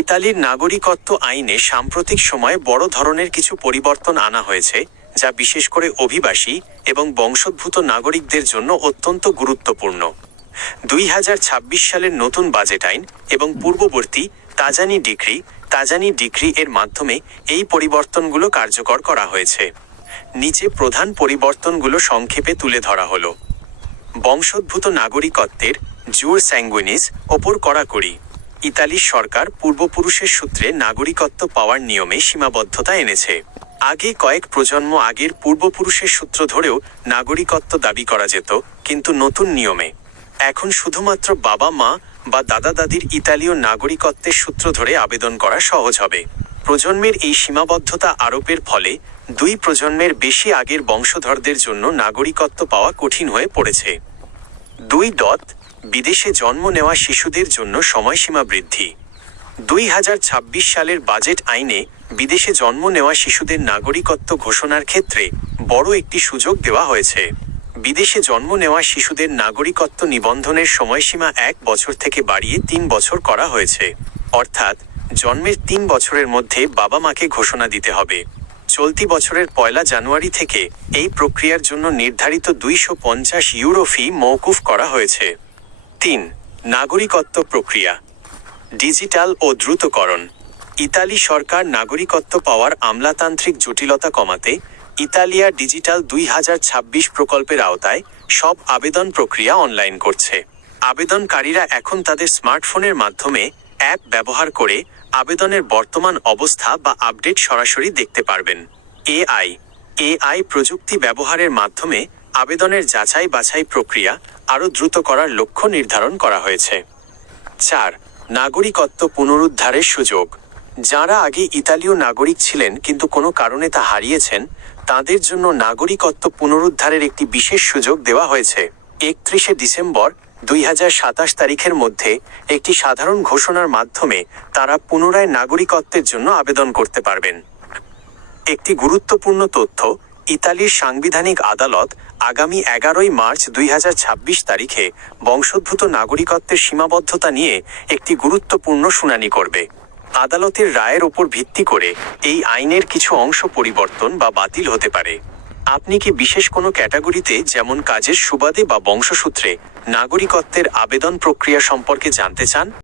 ইতালির নাগরিকত্ব আইনে সাম্প্রতিক সময়ে বড় ধরনের কিছু পরিবর্তন আনা হয়েছে, যা বিশেষ করে অভিবাসী এবং বংশোদ্ভূত নাগরিকদের জন্য অত্যন্ত গুরুত্বপূর্ণ। 2026 সালের নতুন বাজেট আইন এবং পূর্ববর্তী তাজানি ডিক্রি এর মাধ্যমে এই পরিবর্তনগুলো কার্যকর করা হয়েছে। নিচে প্রধান পরিবর্তনগুলো সংক্ষেপে তুলে ধরা হলো। বংশোদ্ভূত নাগরিকত্বের জুর স্যাঙ্গুইনিস ওপর কড়াকড়ি। ইতালির সরকার পূর্বপুরুষের সূত্রে নাগরিকত্ব পাওয়ার নিয়মে সীমাবদ্ধতা এনেছে। আগে কয়েক প্রজন্ম আগের পূর্বপুরুষের সূত্র ধরেও নাগরিকত্ব দাবি করা যেত, কিন্তু নতুন নিয়মে এখন শুধুমাত্র বাবা মা বা দাদা দাদির ইতালীয় নাগরিকত্বের সূত্র ধরে আবেদন করা সহজ হবে। প্রজন্মের এই সীমাবদ্ধতা আরোপের ফলে 2 প্রজন্মের বেশি আগের বংশধরদের জন্য নাগরিকত্ব পাওয়া কঠিন হয়ে পড়েছে। 2. বিদেশে জন্ম নেওয়া শিশুদের জন্য সময়সীমা বৃদ্ধি। 2026 সালের বাজেট আইনে বিদেশে জন্ম নেওয়া শিশুদের নাগরিকত্ব ঘোষণার ক্ষেত্রে বড় একটি সুযোগ দেওয়া হয়েছে। বিদেশে জন্ম নেওয়া শিশুদের নাগরিকত্ব নিবন্ধনের সময়সীমা 1 বছর থেকে বাড়িয়ে 3 বছর করা হয়েছে। অর্থাৎ জন্মের 3 বছরের মধ্যে বাবা মাকে ঘোষণা দিতে হবে। চলতি বছরের 1 জানুয়ারি থেকে এই প্রক্রিয়ার জন্য নির্ধারিত 250 ইউরো ফি মওকুফ করা হয়েছে। 3. নাগরিকত্ব প্রক্রিয়া ডিজিটাল ও দ্রুতকরণ। ইতালি সরকার নাগরিকত্ব পাওয়ার আমলাতান্ত্রিক জটিলতা কমাতে ইতালিয়া ডিজিটাল 2026 প্রকল্পের আওতায় সব আবেদন প্রক্রিয়া অনলাইন করছে। আবেদনকারীরা এখন তাদের স্মার্টফোনের মাধ্যমে অ্যাপ ব্যবহার করে আবেদনের বর্তমান অবস্থা বা আপডেট সরাসরি দেখতে পারবেন। এআই প্রযুক্তি ব্যবহারের মাধ্যমে আবেদনের যাচাই বাছাই প্রক্রিয়া আরও দ্রুত করার লক্ষ্য নির্ধারণ করা হয়েছে। 4. নাগরিকত্ব পুনরুদ্ধারের সুযোগ। যাঁরা আগে ইতালীয় নাগরিক ছিলেন কিন্তু কোনো কারণে তা হারিয়েছেন, তাদের জন্য নাগরিকত্ব পুনরুদ্ধারের একটি বিশেষ সুযোগ দেওয়া হয়েছে। 31 ডিসেম্বর 2027 তারিখের মধ্যে একটি সাধারণ ঘোষণার মাধ্যমে তারা পুনরায় নাগরিকত্বের জন্য আবেদন করতে পারবেন। একটি গুরুত্বপূর্ণ তথ্য, ইতালির সাংবিধানিক আদালত আগামী 11 মার্চ 2026 তারিখে বংশোদ্ভূত নাগরিকত্বের সীমাবদ্ধতা নিয়ে একটি গুরুত্বপূর্ণ শুনানি করবে। আদালতের রায়ের ওপর ভিত্তি করে এই আইনের কিছু অংশ পরিবর্তন বা বাতিল হতে পারে। আপনি কি বিশেষ কোনো ক্যাটাগরিতে, যেমন কাজের সুবাদে বা বংশসূত্রে, নাগরিকত্বের আবেদন প্রক্রিয়া সম্পর্কে জানতে চান?